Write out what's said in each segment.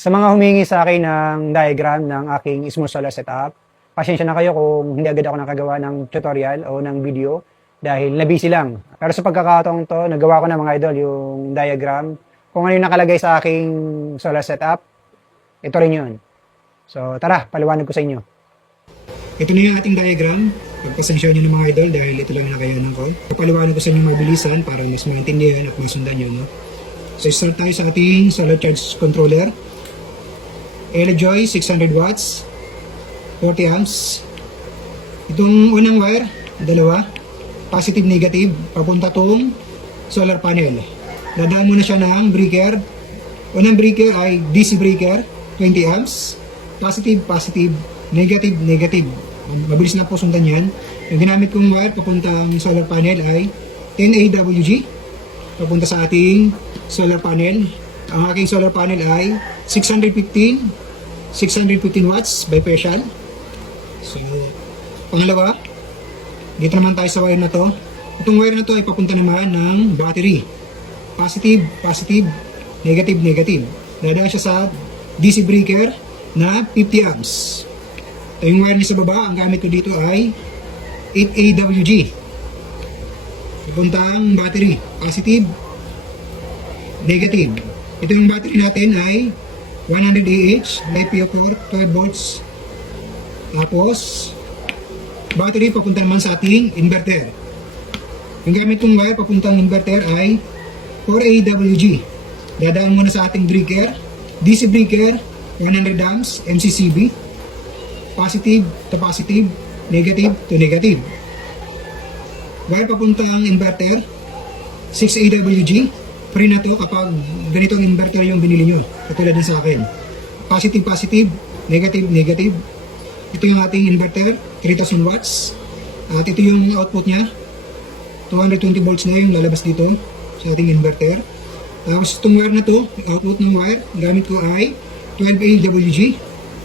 Sa mga humingi sa akin ng diagram ng aking smooth solar setup, pasensya na kayo kung hindi agad ako nakagawa ng tutorial o ng video dahil nabisi lang. Pero sa pagkakataong to, nagawa ko na mga idol yung diagram. Kung ano yung nakalagay sa aking solar setup, ito rin yun. So tara, paliwanag ko sa inyo. Ito na yung ating diagram. Pagpasensya nyo ng mga idol dahil ito lang yung nakayanan ko. Papaliwanag ko sa inyo mabilisan para mas maintindihan at masundan nyo. No? So start tayo sa ating solar charge controller. LJoy 600 watts, 40 amps. Itong unang wire, dalawa, positive negative, papunta tong solar panel. Dadaan muna siya ng breaker. Unang breaker ay DC breaker, 20 amps. Positive, positive, negative, negative. Mabilis na po sundan yan. Yung ginamit kong wire papuntang solar panel ay 10 AWG. Papunta sa ating solar panel. Ang aking solar panel ay 615 watts bifacial. So, pangalawa, dito naman tayo sa wire na to. Itong wire na to ay papunta naman ng battery. Positive, positive, negative, negative. Dadaan siya sa DC breaker na 50 amps. Ito yung wire niya sa baba. Ang gamit ko dito ay 8 AWG. Papuntang battery. Positive, negative. Ito yung battery natin ay 100 Ah, LiPo4, 12 volts. Tapos, battery papunta naman sa ating inverter. Yung gamit kong wire papuntang inverter ay 4 AWG. Dadaan muna sa ating breaker. DC breaker, 100 amps, MCCB. Positive to positive, negative to negative. Wire papuntang inverter, 6 AWG. Free na to kapag ganitong inverter yung binili nyo. Katulad din sa akin. Positive, positive, negative, negative. Ito yung ating inverter, 3000 watts. At ito yung output niya. 220 volts na yung lalabas dito sa ating inverter. Tapos itong wire na to, output ng wire, gamit ko ay 12 AWG.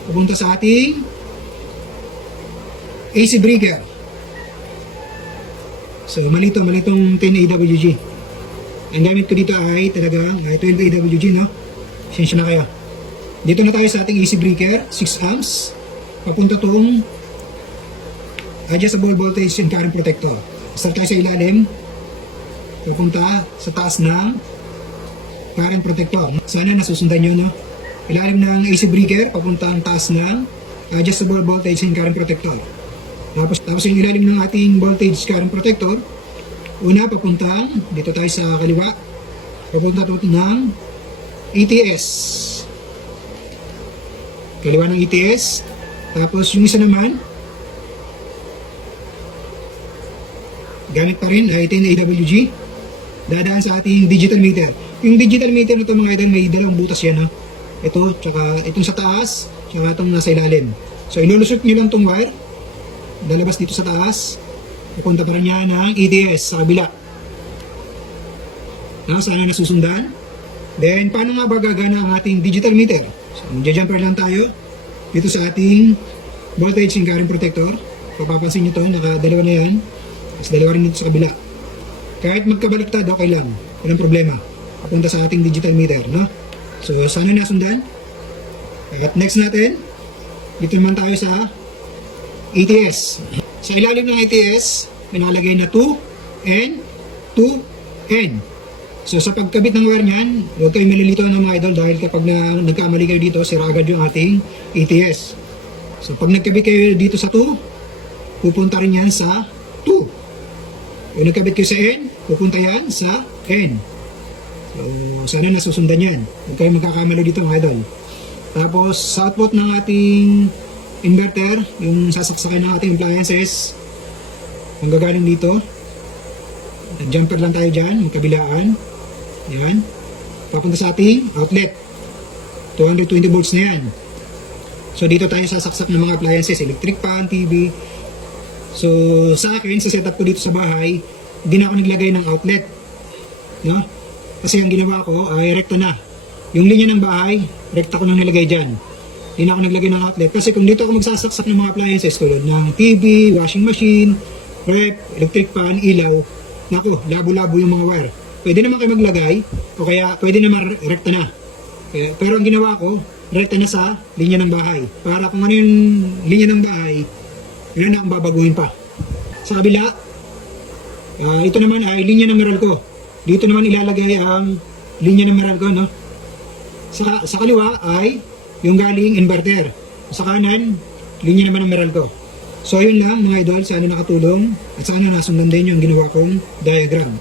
Pupunta sa ating AC breaker. So malitong 10 AWG. Ang gamit ko dito ay talaga 12 AWG, no? Sensya na kayo. Dito na tayo sa ating AC breaker, 6 amps. Papunta tong adjustable voltage and current protector. Start tayo sa ilalim. Papunta sa taas ng current protector. Sana nasusundan nyo, no? Ilalim ng AC breaker, papunta ang taas ng adjustable voltage and current protector. Tapos yung ilalim ng ating voltage current protector, una, papuntang, dito tayo sa kaliwa, papunta ito ng ETS. Kaliwa ng ETS. Tapos yung isa naman, gamit pa rin ay 10 AWG. Dadaan sa ating digital meter. Yung digital meter na ito mga idol, may dalawang butas yan. Ha? Ito, tsaka itong sa taas, tsaka itong nasa ilalim. So ilulusot nyo lang itong wire, dalabas dito sa taas. Pupunta pa rin niya ng ETS sa kabila. Sana nasusundan. Then, paano nga ba gagana ang ating digital meter? So, mag-jumper lang tayo dito sa ating voltage and current protector. Papapansin nyo ito, nakadalawa na yan. Tapos dalawa rin dito sa kabila. Kahit magkabaliktad, okay lang. Walang problema. Papunta sa ating digital meter, no? So, sana nasundan. At next natin, dito naman tayo sa ETS. Sa ilalim ng ETS, may nakalagay na 2N, 2N. So sa pagkabit ng wire niyan, huwag kayong malilito ng mga idol dahil kapag nagkamali kayo dito, sira agad yung ating ETS. So pag nagkabit kayo dito sa 2, pupunta rin yan sa 2. Kung nagkabit kayo sa N, pupunta yan sa N. So sana nasusundan yan. Huwag kayong magkakamali dito mga idol. Tapos sa output ng ating inverter, yung sasaksakin ng ating appliances, ang gagaling dito, jumper lang tayo dyan, magkabilaan, yan, papunta sa ating outlet, 220 volts na yan. So dito tayo sasaksak ng mga appliances, electric fan, TV. So sa akin, sa setup ko dito sa bahay, hindi na ako naglagay ng outlet, no? Kasi ang ginawa ko ay rekta na. Yung linya ng bahay, rekta ko nang nilagay dyan. Hindi na ako naglagay ng outlet. Kasi kung dito ako magsasaksak ng mga appliances tulad ng TV, washing machine, ref, electric fan, ilaw, naku, labo-labo yung mga wire. Pwede naman kayo maglagay o kaya pwede naman rekta na. Pero ang ginawa ko, rekta na sa linya ng bahay. Para kung ano yung linya ng bahay, yun na akong babaguhin pa. Sa kabila, ito naman ay linya ng meral ko. Dito naman ilalagay ang linya ng meral ko, no? Sa kaliwa ay yung galing inverter. Sa kanan, linya naman ng meral ko. So yun lang mga idol, sana nakatulong at sana nasundan din yung ginawa kong diagram.